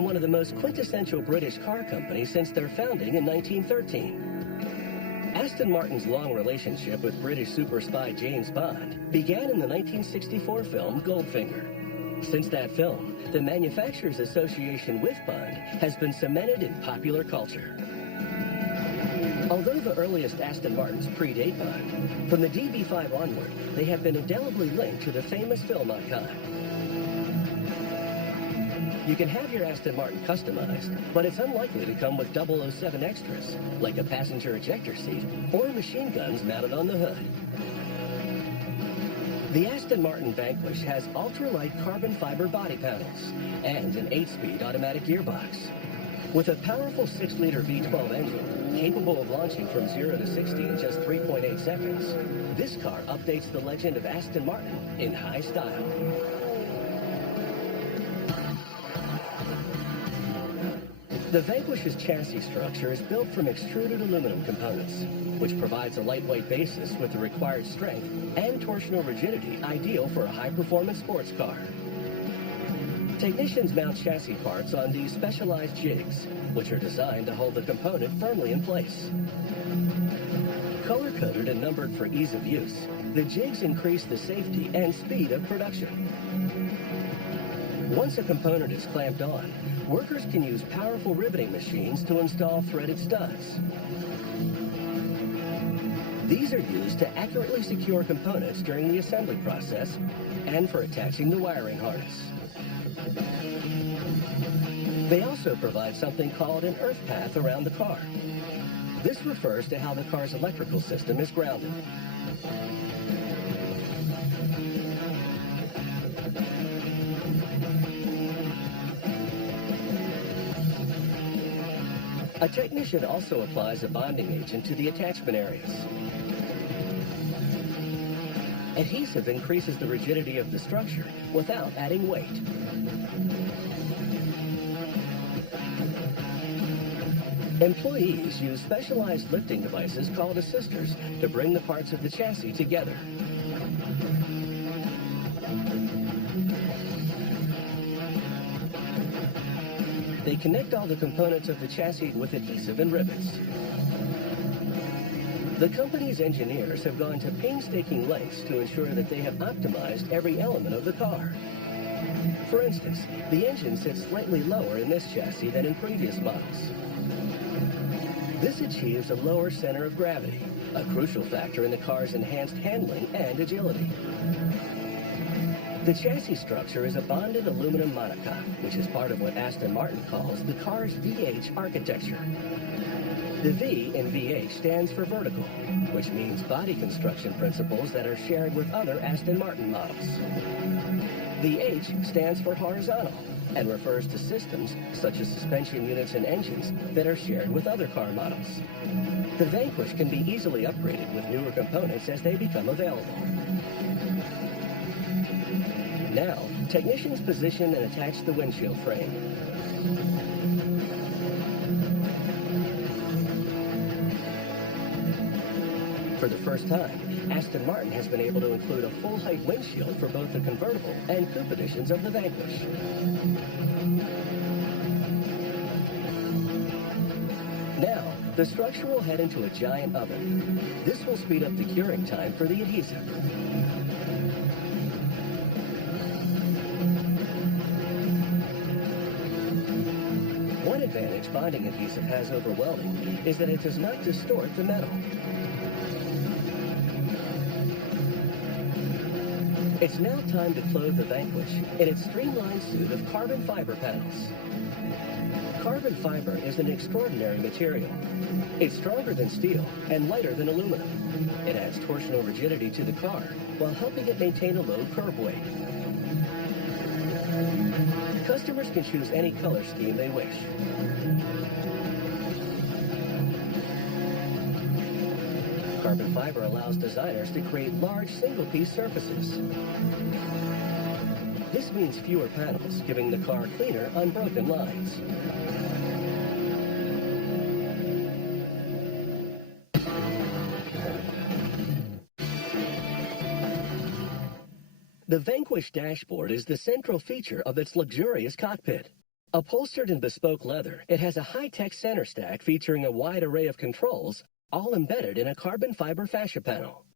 One of the most quintessential British car companies since their founding in 1913. Aston Martin's long relationship with British super spy James Bond began in the 1964 film Goldfinger. Since that film, the Manufacturers Association with Bond has been cemented in popular culture. Although the earliest Aston Martins predate Bond, from the DB5 onward, they have been indelibly linked to the famous film icon. You can have your Aston Martin customized, but it's unlikely to come with 007 extras, like a passenger ejector seat or machine guns mounted on the hood. The Aston Martin Vanquish has ultralight carbon fiber body panels and an 8-speed automatic gearbox. With a powerful 6-liter V12 engine, capable of launching from 0 to 60 in just 3.8 seconds, this car updates the legend of Aston Martin in high style. The Vanquish's chassis structure is built from extruded aluminum components, which provides a lightweight basis with the required strength and torsional rigidity ideal for a high-performance sports car. Technicians mount chassis parts on these specialized jigs, which are designed to hold the component firmly in place. Color-coded and numbered for ease of use, the jigs increase the safety and speed of production. Once a component is clamped on, workers can use powerful riveting machines to install threaded studs. These are used to accurately secure components during the assembly process and for attaching the wiring harness. They also provide something called an earth path around the car. This refers to how the car's electrical system is grounded. A technician also applies a bonding agent to the attachment areas. Adhesive increases the rigidity of the structure without adding weight. Employees use specialized lifting devices called assisters to bring the parts of the chassis together. They connect all the components of the chassis with adhesive and rivets. The company's engineers have gone to painstaking lengths to ensure that they have optimized every element of the car. For instance, the engine sits slightly lower in this chassis than in previous models. This achieves a lower center of gravity, a crucial factor in the car's enhanced handling and agility. The chassis structure is a bonded aluminum monocoque, which is part of what Aston Martin calls the car's VH architecture. The V in VH stands for vertical, which means body construction principles that are shared with other Aston Martin models. The H stands for horizontal and refers to systems, such as suspension units and engines, that are shared with other car models. The Vanquish can be easily upgraded with newer components as they become available. Now, technicians position and attach the windshield frame. For the first time, Aston Martin has been able to include a full-height windshield for both the convertible and coupe editions of the Vanquish. Now, the structure will head into a giant oven. This will speed up the curing time for the adhesive. One advantage bonding adhesive has over welding is that it does not distort the metal. It's now time to clothe the Vanquish in its streamlined suit of carbon fiber panels. Carbon fiber is an extraordinary material. It's stronger than steel and lighter than aluminum. It adds torsional rigidity to the car while helping it maintain a low curb weight. Customers can choose any color scheme they wish. Carbon fiber allows designers to create large single-piece surfaces. This means fewer panels, giving the car cleaner, unbroken lines. The Vanquish dashboard is the central feature of its luxurious cockpit. Upholstered in bespoke leather, it has a high-tech center stack featuring a wide array of controls, all embedded in a carbon fiber fascia panel.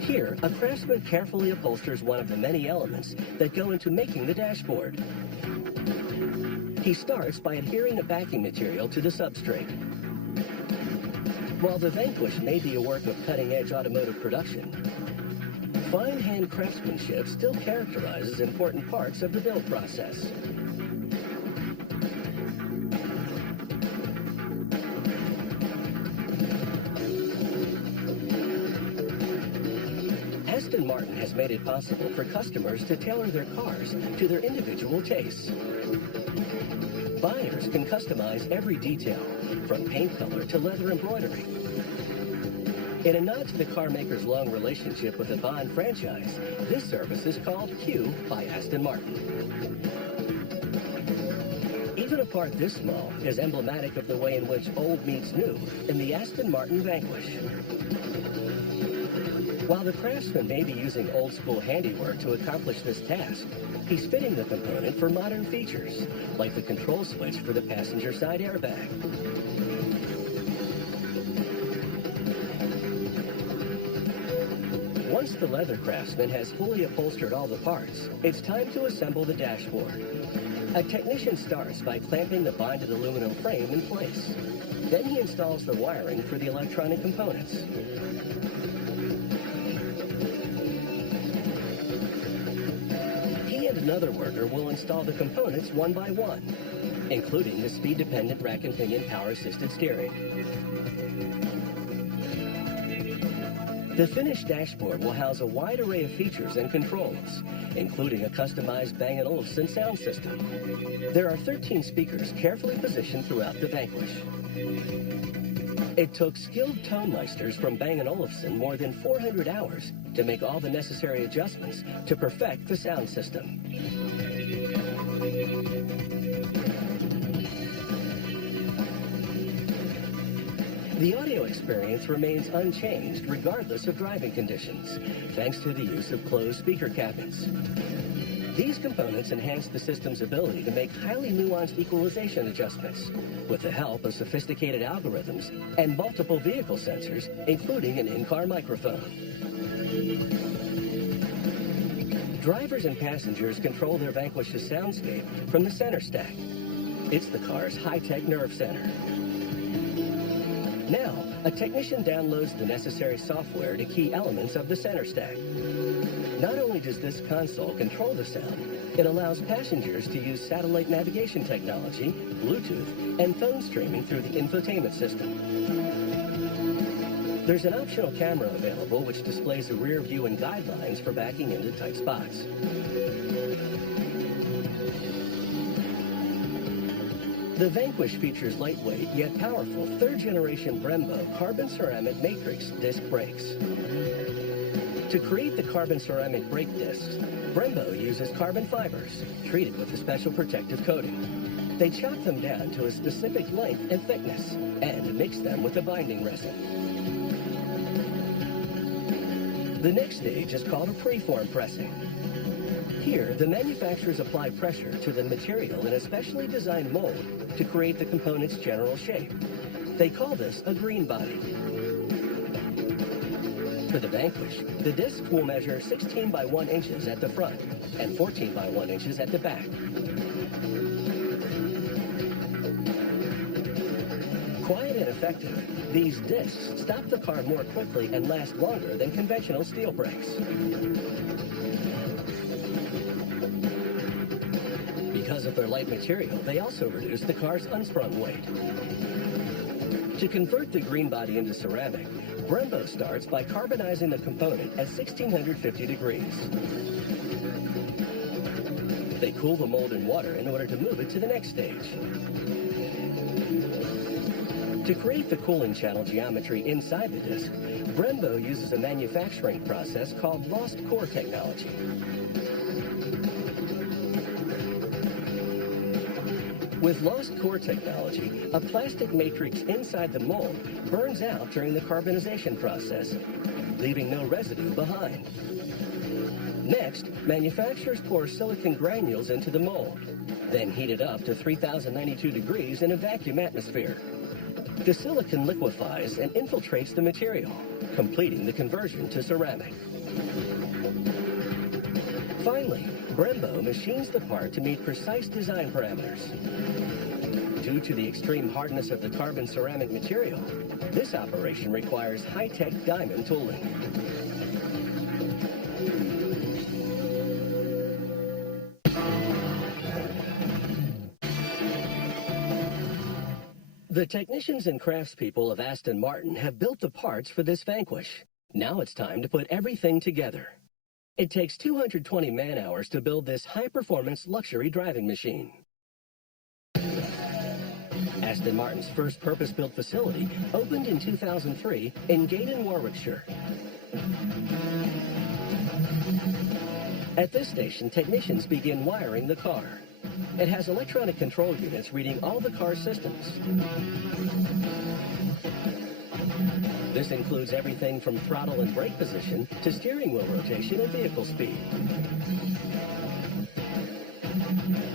Here, a craftsman carefully upholsters one of the many elements that go into making the dashboard. He starts by adhering the backing material to the substrate. While the Vanquish may be a work of cutting-edge automotive production, fine hand craftsmanship still characterizes important parts of the build process. Aston Martin has made it possible for customers to tailor their cars to their individual tastes. Buyers can customize every detail, from paint color to leather embroidery. In a nod to the car maker's long relationship with the Bond franchise, this service is called Q by Aston Martin. Even a part this small is emblematic of the way in which old meets new in the Aston Martin Vanquish. While the craftsman may be using old-school handiwork to accomplish this task, he's fitting the component for modern features, like the control switch for the passenger side airbag. Once the leather craftsman has fully upholstered all the parts, it's time to assemble the dashboard. A technician starts by clamping the bonded aluminum frame in place. Then he installs the wiring for the electronic components. He and another worker will install the components one by one, including the speed-dependent rack and pinion power-assisted steering. The finished dashboard will house a wide array of features and controls, including a customized Bang & Olufsen sound system. There are 13 speakers carefully positioned throughout the Vanquish. It took skilled tonemeisters from Bang & Olufsen more than 400 hours to make all the necessary adjustments to perfect the sound system. The audio experience remains unchanged regardless of driving conditions, thanks to the use of closed speaker cabinets. These components enhance the system's ability to make highly nuanced equalization adjustments with the help of sophisticated algorithms and multiple vehicle sensors, including an in-car microphone. Drivers and passengers control their Vanquish's soundscape from the center stack. It's the car's high-tech nerve center. Now, a technician downloads the necessary software to key elements of the center stack. Not only does this console control the sound, it allows passengers to use satellite navigation technology, Bluetooth, and phone streaming through the infotainment system. There's an optional camera available which displays a rear view and guidelines for backing into tight spots. The Vanquish features lightweight yet powerful third-generation Brembo carbon ceramic matrix disc brakes. To create the carbon ceramic brake discs, Brembo uses carbon fibers treated with a special protective coating. They chop them down to a specific length and thickness and mix them with a binding resin. The next stage is called a preform pressing. Here, the manufacturers apply pressure to the material in a specially designed mold to create the component's general shape. They call this a green body. For the Vanquish, the discs will measure 16 by 1 inches at the front and 14 by 1 inches at the back. Quiet and effective, these discs stop the car more quickly and last longer than conventional steel brakes. Because of their light material, they also reduce the car's unsprung weight. To convert the green body into ceramic, Brembo starts by carbonizing the component at 1650 degrees. They cool the mold in water in order to move it to the next stage. To create the cooling channel geometry inside the disc, Brembo uses a manufacturing process called lost core technology. With lost core technology, a plastic matrix inside the mold burns out during the carbonization process, leaving no residue behind. Next, manufacturers pour silicon granules into the mold, then heat it up to 3,092 degrees in a vacuum atmosphere. The silicon liquefies and infiltrates the material, completing the conversion to ceramic. Finally, Brembo machines the part to meet precise design parameters. Due to the extreme hardness of the carbon ceramic material, this operation requires high-tech diamond tooling. The technicians and craftspeople of Aston Martin have built the parts for this Vanquish. Now it's time to put everything together. It takes 220 man-hours to build this high-performance luxury driving machine. Aston Martin's first purpose-built facility opened in 2003 in Gaydon, Warwickshire. At this station, technicians begin wiring the car. It has electronic control units reading all the car's systems. This includes everything from throttle and brake position to steering wheel rotation and vehicle speed.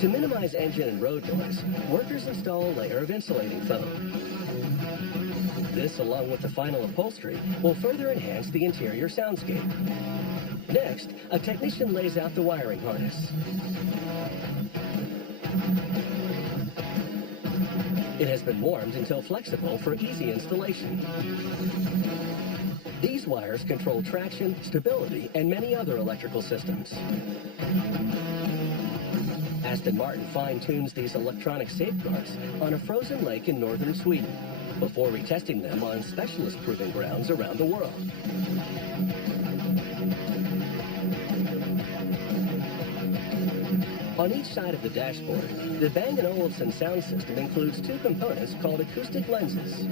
To minimize engine and road noise, workers install a layer of insulating foam. This, along with the final upholstery, will further enhance the interior soundscape. Next, a technician lays out the wiring harness. It has been warmed until flexible for easy installation. These wires control traction, stability, and many other electrical systems. Aston Martin fine-tunes these electronic safeguards on a frozen lake in northern Sweden before retesting them on specialist proving grounds around the world. On each side of the dashboard, the Bang & Olufsen sound system includes two components called acoustic lenses.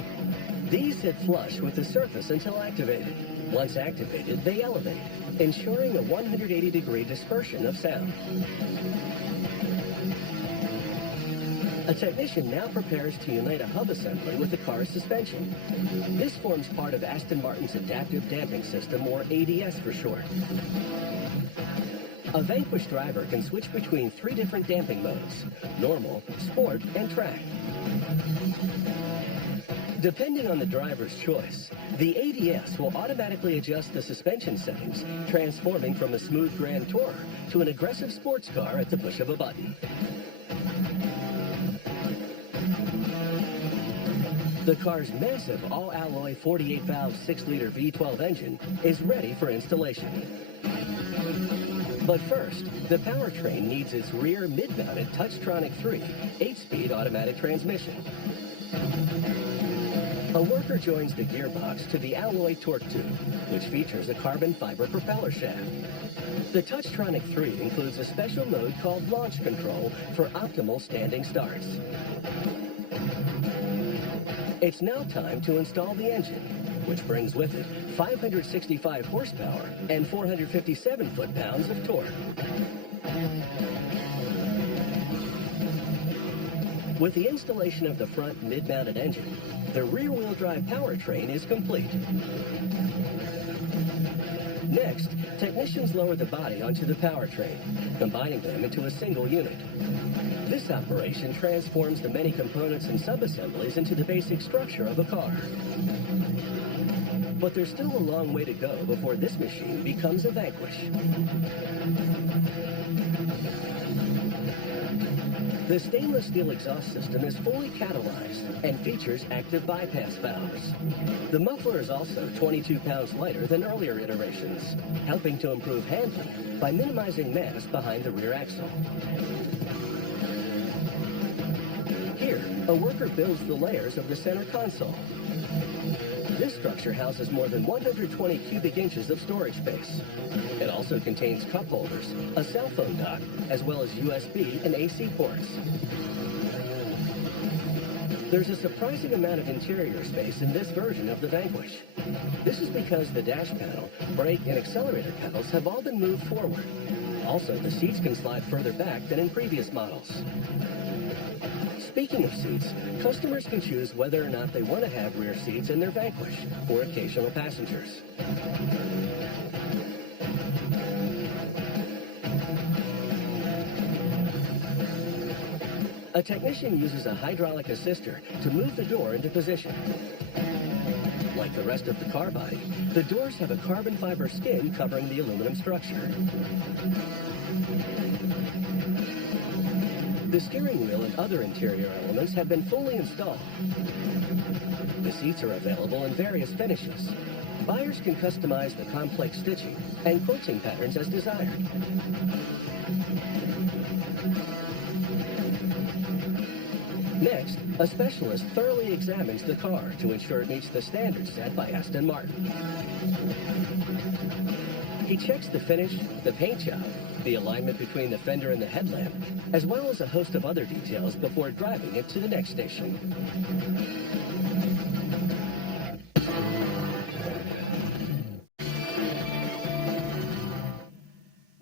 These sit flush with the surface until activated. Once activated, they elevate, ensuring a 180-degree dispersion of sound. A technician now prepares to unite a hub assembly with the car's suspension. This forms part of Aston Martin's adaptive damping system, or ADS for short. A Vanquish driver can switch between 3 different damping modes: normal, sport, and track. Depending on the driver's choice, the ADS will automatically adjust the suspension settings, transforming from a smooth Grand Tourer to an aggressive sports car at the push of a button. The car's massive all-alloy 48-valve 6-liter V12 engine is ready for installation. But first, the powertrain needs its rear mid-mounted Touchtronic 3 8-speed automatic transmission. A worker joins the gearbox to the alloy torque tube, which features a carbon fiber propeller shaft. The Touchtronic 3 includes a special mode called Launch Control for optimal standing starts. It's now time to install the engine, which brings with it 565 horsepower and 457 foot-pounds of torque. With the installation of the front mid-mounted engine, the rear-wheel drive powertrain is complete. Next, technicians lower the body onto the powertrain, combining them into a single unit. This operation transforms the many components and subassemblies into the basic structure of a car. But there's still a long way to go before this machine becomes a Vanquish. The stainless steel exhaust system is fully catalyzed and features active bypass valves. The muffler is also 22 pounds lighter than earlier iterations, helping to improve handling by minimizing mass behind the rear axle. Here, a worker builds the layers of the center console. This structure houses more than 120 cubic inches of storage space. It also contains cup holders, a cell phone dock, as well as USB and AC ports. There's a surprising amount of interior space in this version of the Vanquish. This is because the dash panel, brake, and accelerator pedals have all been moved forward. Also, the seats can slide further back than in previous models. Speaking of seats, customers can choose whether or not they want to have rear seats in their Vanquish for occasional passengers. A technician uses a hydraulic assister to move the door into position. Like the rest of the car body, the doors have a carbon fiber skin covering the aluminum structure. The steering wheel and other interior elements have been fully installed. The seats are available in various finishes. Buyers can customize the complex stitching and quilting patterns as desired. Next, a specialist thoroughly examines the car to ensure it meets the standards set by Aston Martin. He checks the finish, the paint job, the alignment between the fender and the headlamp, as well as a host of other details before driving it to the next station.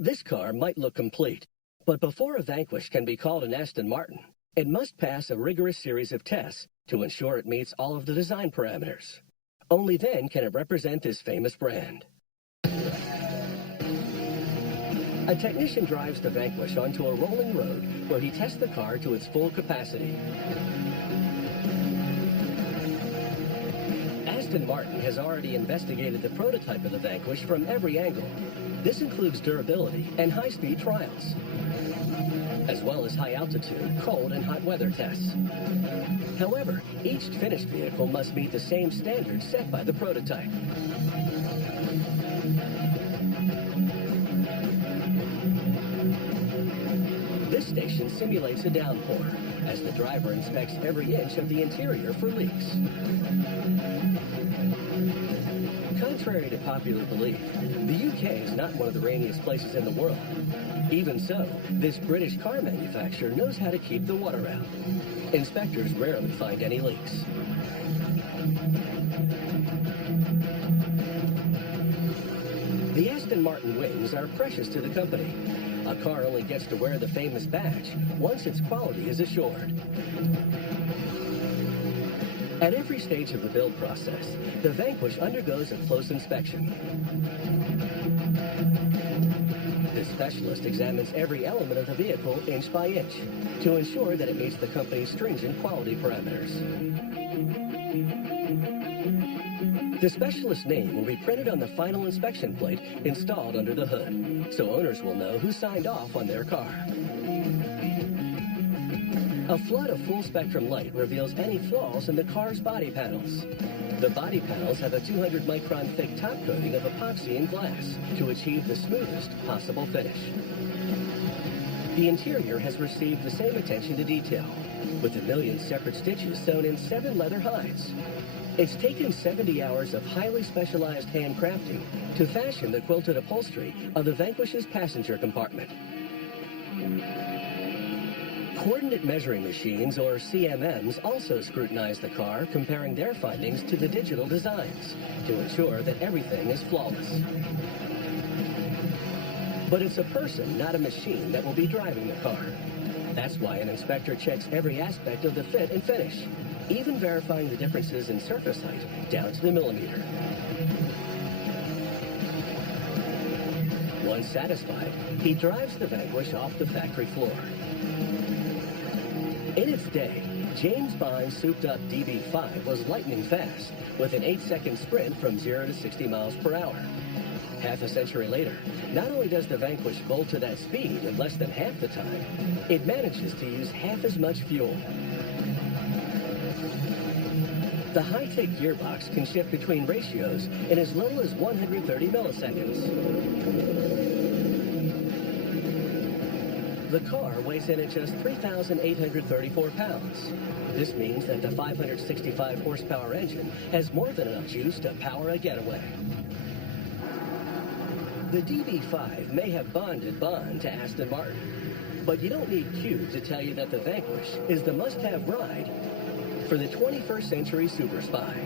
This car might look complete, but before a Vanquish can be called an Aston Martin, it must pass a rigorous series of tests to ensure it meets all of the design parameters. Only then can it represent this famous brand. A technician drives the Vanquish onto a rolling road where he tests the car to its full capacity. Aston Martin has already investigated the prototype of the Vanquish from every angle. This includes durability and high-speed trials, as well as high-altitude, cold, and hot weather tests. However, each finished vehicle must meet the same standards set by the prototype. This station simulates a downpour, as the driver inspects every inch of the interior for leaks. Contrary to popular belief, the UK is not one of the rainiest places in the world. Even so, this British car manufacturer knows how to keep the water out. Inspectors rarely find any leaks. The Aston Martin wings are precious to the company. A car only gets to wear the famous badge once its quality is assured. At every stage of the build process, the Vanquish undergoes a close inspection. The specialist examines every element of the vehicle inch by inch to ensure that it meets the company's stringent quality parameters. The specialist's name will be printed on the final inspection plate installed under the hood, so owners will know who signed off on their car. A flood of full-spectrum light reveals any flaws in the car's body panels. The body panels have a 200-micron thick top coating of epoxy and glass to achieve the smoothest possible finish. The interior has received the same attention to detail, with a million separate stitches sewn in 7 leather hides. It's taken 70 hours of highly specialized handcrafting to fashion the quilted upholstery of the Vanquish's passenger compartment. Coordinate measuring machines, or CMMs, also scrutinize the car, comparing their findings to the digital designs to ensure that everything is flawless. But it's a person, not a machine, that will be driving the car. That's why an inspector checks every aspect of the fit and finish, even verifying the differences in surface height down to the millimeter. Once satisfied, he drives the Vanquish off the factory floor. In its day, James Bond's souped-up DB5 was lightning fast, with an 8-second sprint from 0 to 60 miles per hour. Half a century later, not only does the Vanquish bolt to that speed in less than half the time, it manages to use half as much fuel. The high-tech gearbox can shift between ratios in as little as 130 milliseconds. The car weighs in at just 3,834 pounds. This means that the 565 horsepower engine has more than enough juice to power a getaway. The DB5 may have bonded Bond to Aston Martin, but you don't need Q to tell you that the Vanquish is the must-have ride for the 21st century super spy.